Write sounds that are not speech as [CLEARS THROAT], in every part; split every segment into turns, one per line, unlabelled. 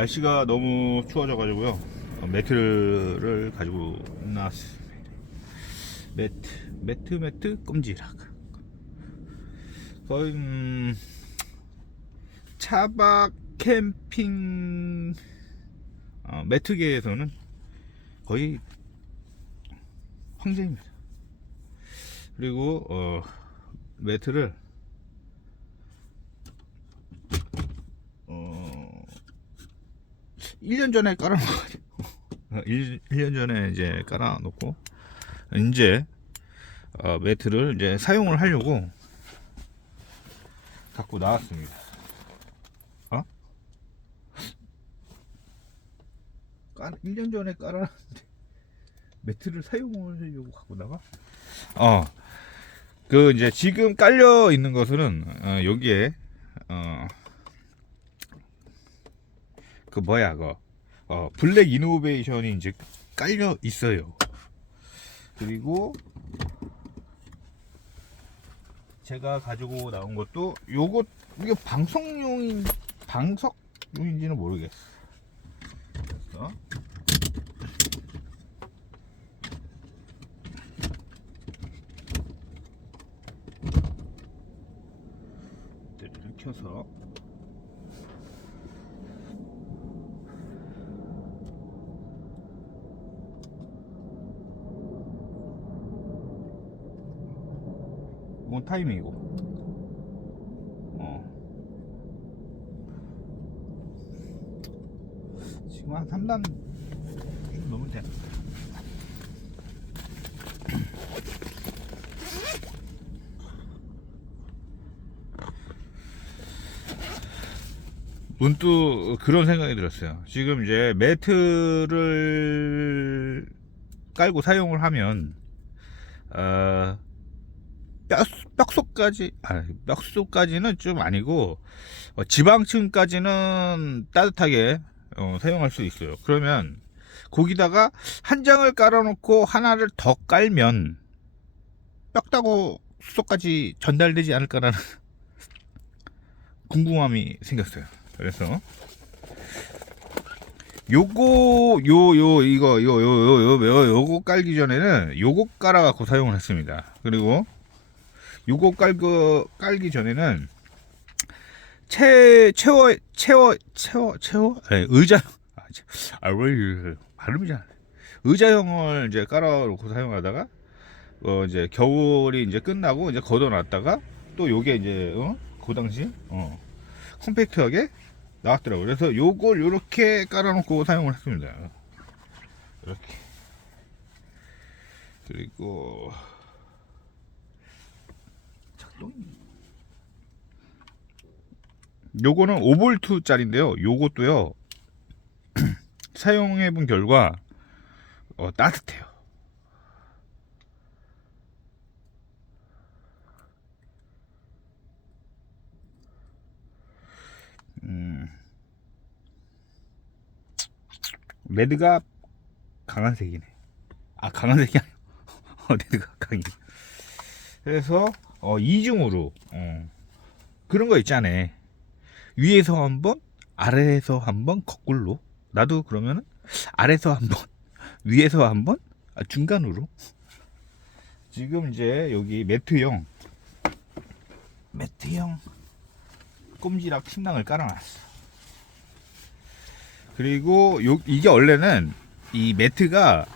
날씨가 너무 추워져 가지고요. 어, 매트를 가지고 나왔습니다. 매트 매트 매트 꼼지락. 거의 음, 차박 캠핑 어, 매트계에서는 거의 황제입니다. 그리고 어, 매트를 어, 1년 전에. 1, 1년 전에 이제 깔아놓고, 이제, 어, 매트를 이제 사용을 하려고 갖고 나왔습니다. 어? 깔, 1년 전에 깔아놨는데, 매트를 사용을 하려고 갖고 나가? 어, 그 이제 지금 깔려 있는 것은, 어, 여기에, 어, 그 뭐야 그 어, 블랙 이노베이션이 이제 깔려 있어요. 그리고 제가 가지고 나온 것도 요거 이게 방송용인 방석용인지는 모르겠어. 그래서 배터리를 켜서 이건 타이밍이고. 어. 지금 한 3단 좀 넘으면 돼. 문득 그런 생각이 들었어요. 지금 이제 매트를 깔고 사용을 하면, 어, 뼈, 뼈속까지, 아, 뼈속까지는 좀 아니고, 어, 지방층까지는 따뜻하게 어, 사용할 수 있어요. 그러면 거기다가 한 장을 깔아놓고 하나를 더 깔면 뼈다고 수소까지 전달되지 않을까라는 [LAUGHS] 궁금함이 생겼어요. 그래서 요거 요 요 이거 요요요요요 요거 깔기 전에는 요거 깔아 갖고 사용을 했습니다. 그리고 요거 깔고 깔기 전에는 채 채워 채워 채워 채워? 네, 의자 아왜 발음이 잘 의자형을 이제 깔아놓고 사용하다가 어 이제 겨울이 이제 끝나고 이제 걷어놨다가 또 요게 이제 어 그 당시? 어. 컴팩트하게 나왔더라고요. 그래서 요걸 요렇게 깔아놓고 사용을 했습니다. 이렇게. 그리고 요거는 5볼트 짜리인데요. 요것도요. [CLEARS THROAT] 사용해 본 결과 어, 따뜻해요. 음, 레드가 강한 색이네. 아 강한 색이 아니고 [LAUGHS] 어, 레드가 강해. 그래서 어, 이중으로 어, 그런 거 있잖아. 위에서 한 번, 아래에서 한번 거꾸로. 나도 그러면은 아래에서 한 번, [LAUGHS] 위에서 한 번, 아, 중간으로. 지금 이제 여기 매트형, 매트형 꼼지락 침낭을 깔아놨어. 그리고 요, 이게 원래는 이 매트가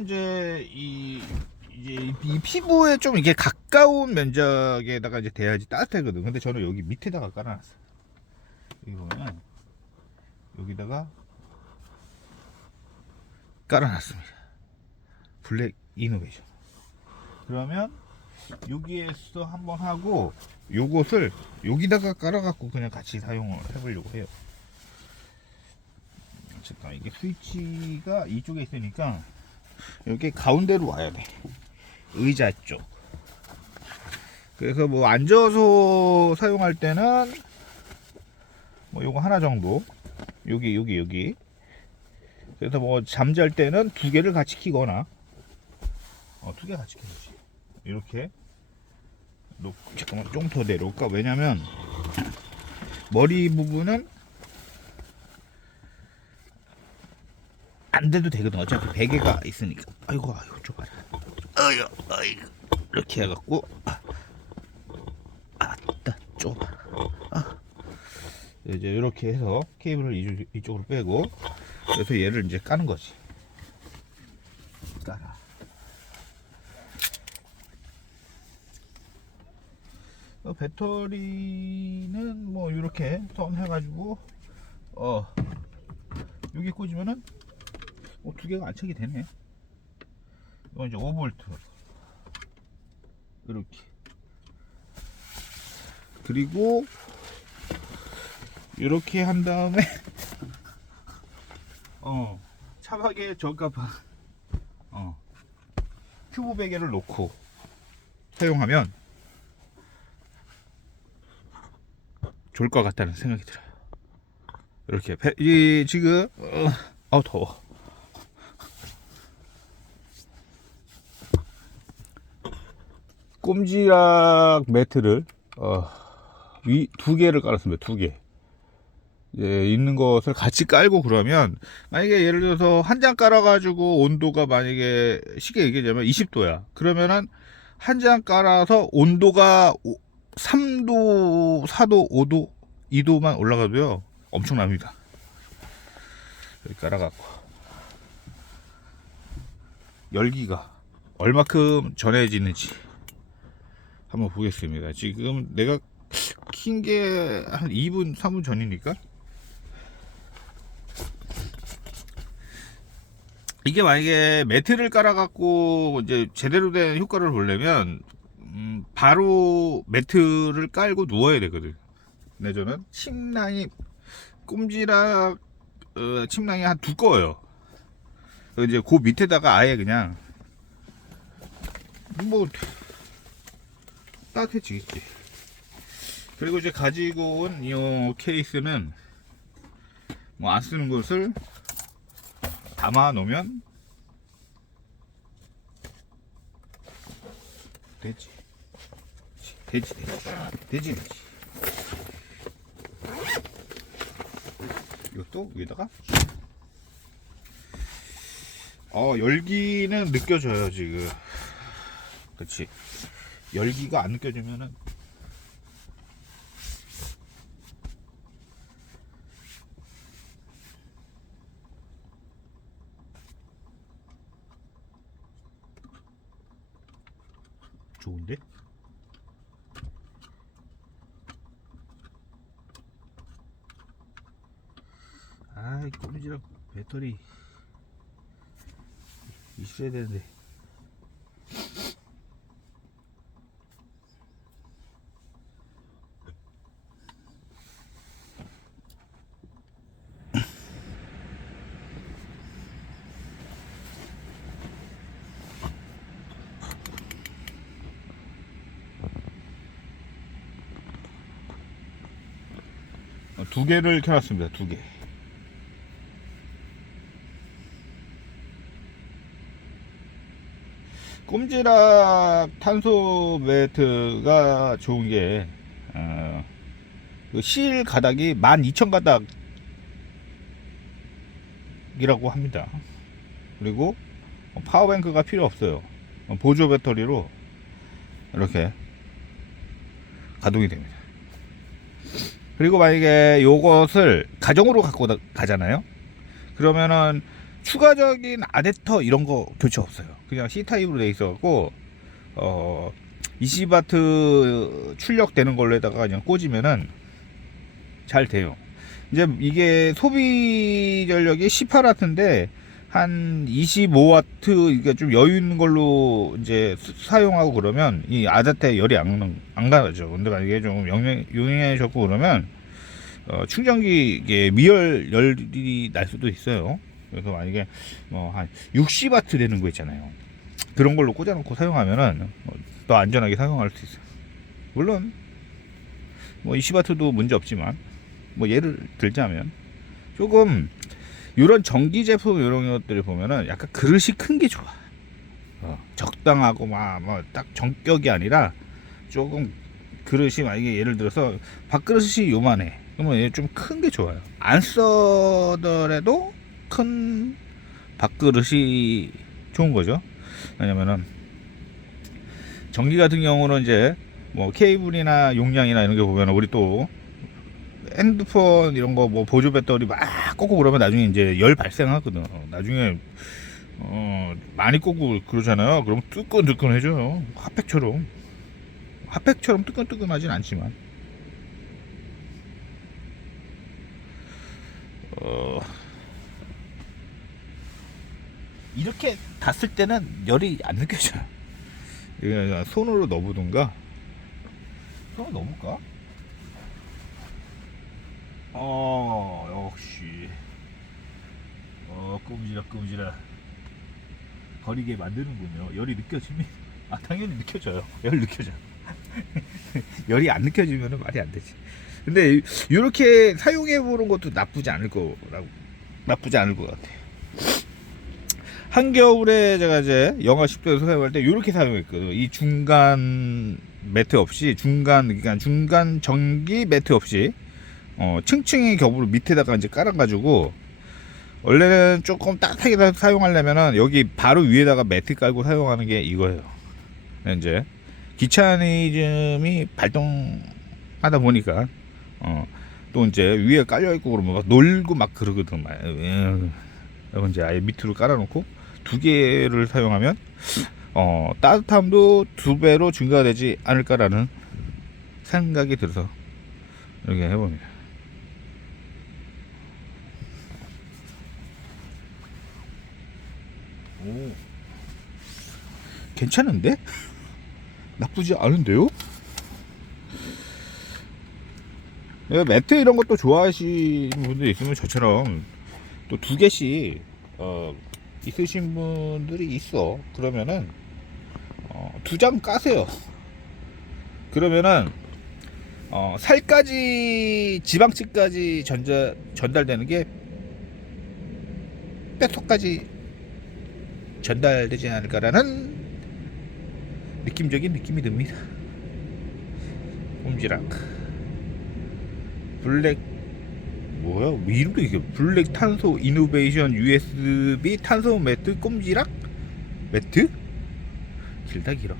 조금 이제 이 이제 이- 이 피부에 좀 이게 가까운 면적에다가 이제 돼야지 따뜻하거든. 근데 저는 여기 밑에다가 깔아놨어요. 여기 보면 여기다가 깔아놨습니다. 블랙 이노베이션. 그러면 여기에서 한번 하고 요것을 여기다가 깔아갖고 그냥 같이 사용을 해보려고 해요. 잠깐 이게 스위치가 이쪽에 있으니까 여기 가운데로 와야 돼. 의자 쪽. 그래서 뭐 앉아서 사용할 때는 뭐 요거 하나 정도. 여기 여기 여기. 그래서 뭐 잠잘 때는 두 개를 같이 키거나 어, 두 개 같이 켜야지. 이렇게 놓, 잠깐만 좀 더 내려올까? 왜냐면 머리 부분은 안 돼도 되거든. 어차피 베개가 있으니까. 아이고 아이고 좁아라. 아이고 아이고 이렇게 해갖고 아, 아따 좁아. 아. 이제 이렇게 해서 케이블을 이쪽, 이쪽으로 빼고 그래서 얘를 이제 까는 거지. 깔아. 어, 배터리는 뭐 이렇게 선 해가지고 어 여기 꽂으면은 어, 두 개가 안착이 되네. 이건 이제 5V 이렇게 그리고 이렇게 한 다음에 [LAUGHS] 어 차박에 저가봐 어 큐브 베개를 놓고 사용하면 좋을 것 같다는 생각이 들어요. 이렇게 배, 이 지금 어, 아우 더워. 꼼지락 매트를 어, 위, 두 개를 깔았습니다. 두 개. 예, 있는 것을 같이 깔고 그러면 만약에 예를 들어서 한 장 깔아가지고 온도가 만약에 쉽게 얘기하자면 20도야. 그러면은 한 장 깔아서 온도가 3도, 4도, 5도, 2도만 올라가도요 엄청납니다. 여기 깔아갖고 열기가 얼마큼 전해지는지 한번 보겠습니다. 지금 내가 킨 게 한 2분, 3분 전이니까 이게 만약에 매트를 깔아갖고 이제 제대로 된 효과를 보려면 음, 바로 매트를 깔고 누워야 되거든. 근데 저는 침낭이 꼼지락 어, 침낭이 한 두꺼워요. 이제 그 밑에다가 아예 그냥 뭐 따뜻해지겠지. 그리고 이제 가지고 온 이 케이스는 뭐 안 쓰는 것을 담아 놓으면 되지. 되지, 되지. 되지, 되지. 이것도 위에다가 어 열기는 느껴져요 지금 그치 열기가 안 느껴지면은 좋은데? 아이 꼬미지랑 배터리 있어야 되는데 두 개를 켜놨습니다 두 개 꼼지락 탄소 매트가 좋은 게, 어, 그실 가닥이 12,000 가닥이라고 합니다. 그리고 파워뱅크가 필요 없어요. 보조 배터리로 이렇게 가동이 됩니다. 그리고 만약에 요것을 가정으로 갖고 나- 가잖아요. 그러면은 추가적인 아댑터 이런 거 교체 없어요. 그냥 C 타입으로 돼 있어갖고 어 20와트 출력되는 걸로다가 그냥 꽂으면은 잘 돼요. 이제 이게 소비 전력이 18와트인데 한 25와트 이게 좀 여유 있는 걸로 이제 수- 사용하고 그러면 이 아다타에 열이 안, 안 가죠. 근데 만약에 좀 영양, 용해졌고 그러면 어, 충전기 이게 미열 열이 날 수도 있어요. 그래서 만약에 뭐한 60와트 되는 거 있잖아요. 그런 걸로 꽂아놓고 사용하면은 뭐더 안전하게 사용할 수 있어요. 물론 뭐 20와트도 문제 없지만 뭐 예를 들자면 조금 이런 전기 제품 이런 것들을 보면은 약간 그릇이 큰 게 좋아. 어, 적당하고 막 뭐 딱 정격이 아니라 조금 그릇이 만약에 예를 들어서 밥그릇이 요만해. 그러면 얘 좀 큰 게 좋아요. 안 써더라도 큰 밥그릇이 좋은 거죠. 왜냐면은 전기 같은 경우는 이제 뭐 케이블이나 용량이나 이런 게 보면 우리 또 핸드폰 이런 거 뭐 보조 배터리 막 꽂고 그러면 나중에 이제 열 발생하거든. 나중에 어 많이 꽂고 그러잖아요. 그럼 뜨끈뜨끈해져요. 핫팩처럼. 핫팩처럼 뜨끈뜨끈하진 않지만. 어 이렇게 닿았을 때는 열이 안 느껴져요. 손으로 넣어보든가. 손으로 넣어볼까? 어 역시. 어 꼼지락 꼼지락 거리게 만드는군요. 열이 느껴집니다. 아 당연히 느껴져요. 열 느껴져. [LAUGHS] 열이 안 느껴지면 말이 안 되지. 근데 이렇게 사용해 보는 것도 나쁘지 않을 거라고 나쁘지 않을 것 같아요. 한겨울에 제가 이제 영하 10도에서 사용할 때 이렇게 사용했거든요. 이 중간 매트 없이 중간 그러니까 중간 전기 매트 없이 어, 층층이 겹으로 밑에다가 이제 깔아가지고 원래는 조금 따뜻하게 사- 사용하려면은 여기 바로 위에다가 매트 깔고 사용하는 게 이거예요. 이제 기차니즘이 발동하다 보니까 어, 또 이제 위에 깔려 있고 그러면 막 놀고 막 그러거든. 막. 음, 그래서 이제 아예 밑으로 깔아놓고 두 개를 사용하면 어, 따뜻함도 두 배로 증가되지 않을까라는 생각이 들어서 이렇게 해봅니다. 오. 괜찮은데? 나쁘지 않은데요? 예, 매트 이런 것도 좋아하시는 분들 있으면 저처럼 또 두 개씩 어, 있으신 분들이 있어. 그러면은 어, 두 장 까세요. 그러면은 어, 살까지 지방층까지 전자, 전달되는 게 뼛속까지 전달되지 않을까라는 느낌적인 느낌이 듭니다. 꼼지락 블랙 뭐야? 뭐 이름도 이게 블랙 탄소 이노베이션 USB 탄소 매트 꼼지락 매트 길다 길어.